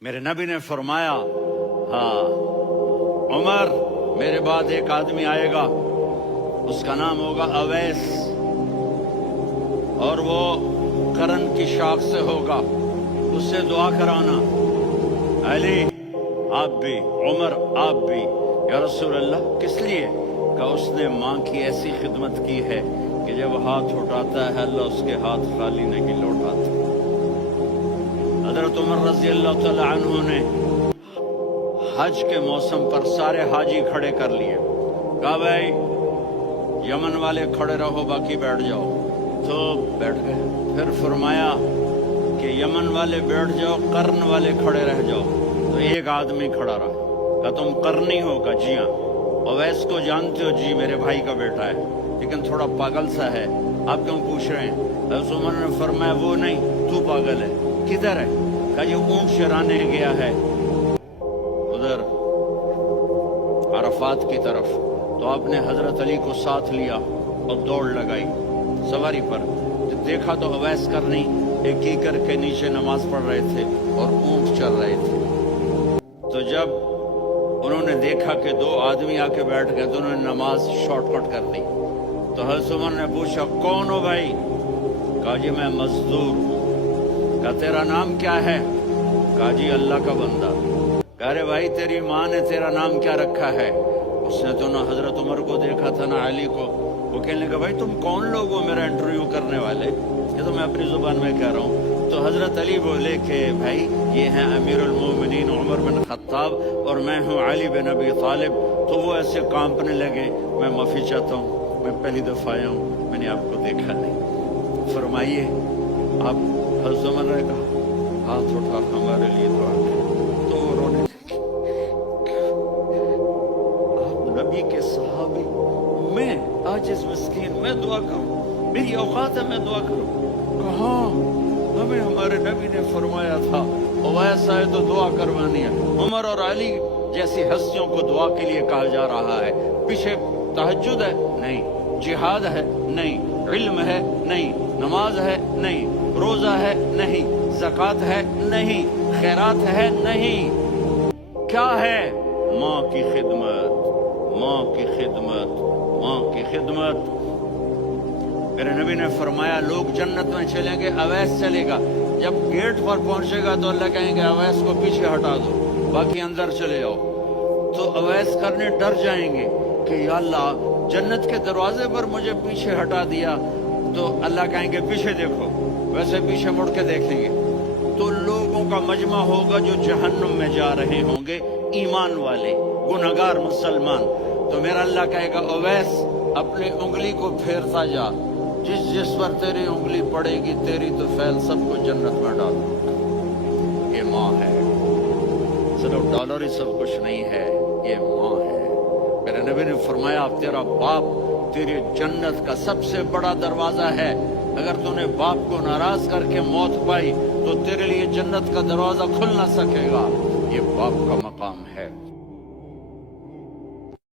میرے نبی نے فرمایا ہاں عمر میرے بعد ایک آدمی آئے گا، اس کا نام ہوگا اویس، اور وہ قرن کی شاخ سے ہوگا، اس سے دعا کرانا۔ علی آپ بھی، عمر آپ بھی۔ یا رسول اللہ کس لیے؟ کہ اس نے ماں کی ایسی خدمت کی ہے کہ جب ہاتھ اٹھاتا ہے اللہ اس کے ہاتھ خالی نہیں لوٹاتا۔ حضرت عمر رضی اللہ تعالی عنہ نے حج کے موسم پر سارے حاجی کھڑے کر لیے، کہا بھائی یمن والے کھڑے رہو باقی بیٹھ جاؤ، تو بیٹھ گئے۔ پھر فرمایا کہ یمن والے بیٹھ جاؤ، قرن والے کھڑے رہ جاؤ، تو ایک آدمی کھڑا رہا۔ کہا تم قرنی ہو؟ کہا جی ہاں۔ اویس کو جانتے ہو؟ جی میرے بھائی کا بیٹا ہے لیکن تھوڑا پاگل سا ہے، آپ کیوں پوچھ رہے ہیں؟ حضرت عمر نے فرمایا وہ نہیں، تو پاگل ہے۔ کدھر ہے؟ کہا یہ اونٹ چرانے گیا ہے ادھر عرفات کی طرف۔ تو آپ نے حضرت علی کو ساتھ لیا اور دوڑ لگائی سواری پر۔ جب دیکھا تو اویس کرنی ایک ہی کر کے نیچے نماز پڑھ رہے تھے اور اونٹ چل رہے تھے۔ تو جب انہوں نے دیکھا کہ دو آدمی آ کے بیٹھ گئے تو انہوں نے نماز شارٹ کٹ کر دی۔ تو حضرت عمر نے پوچھا کون ہو بھائی؟ کہا جی میں مزدور ہوں۔ کہا تیرا نام کیا ہے؟ کہا جی اللہ کا بندہ۔ کہا رے بھائی تیری ماں نے تیرا نام کیا رکھا ہے؟ اس نے تو نہ حضرت عمر کو دیکھا تھا نہ علی کو۔ وہ کہنے لگا بھائی تم کون لوگ ہو میرا انٹرویو کرنے والے؟ یہ تو میں اپنی زبان میں کہہ رہا ہوں۔ تو حضرت علی بولے کہ بھائی یہ ہیں امیر المومنین عمر بن خطاب اور میں ہوں علی بن ابی طالب۔ تو وہ ایسے کانپنے لگے، میں معافی چاہتا ہوں، میں پہلی دفعہ آیا ہوں، میں نے آپ کو دیکھا نہیں، فرمائیے آپ۔ حضرت عمر نے کہا ہاتھ اٹھا ہمارے لیے دعا کریں۔ تو وہ رونے لگے۔ آپ نبی کے صحابی، میں عاجز مسکین میں دعا کروں؟ میری اوقات ہے میں دعا کروں؟ کہاں ہمیں ہمارے نبی نے فرمایا تھا اویس آئے تو دعا کروانی ہے۔ عمر اور علی جیسی ہستیوں کو دعا کے لیے کہا جا رہا ہے۔ پیچھے تہجد ہے؟ نہیں۔ جہاد ہے؟ نہیں۔ علم ہے؟ نہیں۔ نماز ہے؟ نہیں۔ روزہ ہے؟ نہیں۔ زکوٰۃ ہے؟ نہیں۔ خیرات ہے؟ نہیں۔ کیا ہے؟ ماں کی خدمت، ماں کی خدمت، ماں کی خدمت۔ میرے نبی نے فرمایا لوگ جنت میں چلیں گے، اویس چلے گا۔ جب گیٹ پر پہنچے گا تو اللہ کہیں گے اویس کو پیچھے ہٹا دو، باقی اندر چلے جاؤ۔ تو اویس کرنے ڈر جائیں گے کہ یا اللہ جنت کے دروازے پر مجھے پیچھے ہٹا دیا۔ تو اللہ کہیں گے پیچھے دیکھو، ویسے پیچھے مڑ کے دیکھیں گے تو لوگوں کا مجمع ہوگا جو جہنم میں جا رہے ہوں گے، ایمان والے گنہگار مسلمان۔ تو میرا اللہ کہے گا اویس اپنی انگلی کو پھیرتا جا، جس جس پر تیری انگلی پڑے گی تیری تو فیل سب کو جنت میں ڈال دوں۔ یہ ماں ہے، صرف ڈالر ہی سب کچھ نہیں ہے، یہ ماں ہے۔ میرے نبی نے فرمایا تیرا باپ تیری جنت کا سب سے بڑا دروازہ ہے۔ اگر تو نے باپ کو ناراض کر کے موت پائی تو تیرے لیے جنت کا دروازہ کھل نہ سکے گا۔ یہ باپ کا مقام ہے۔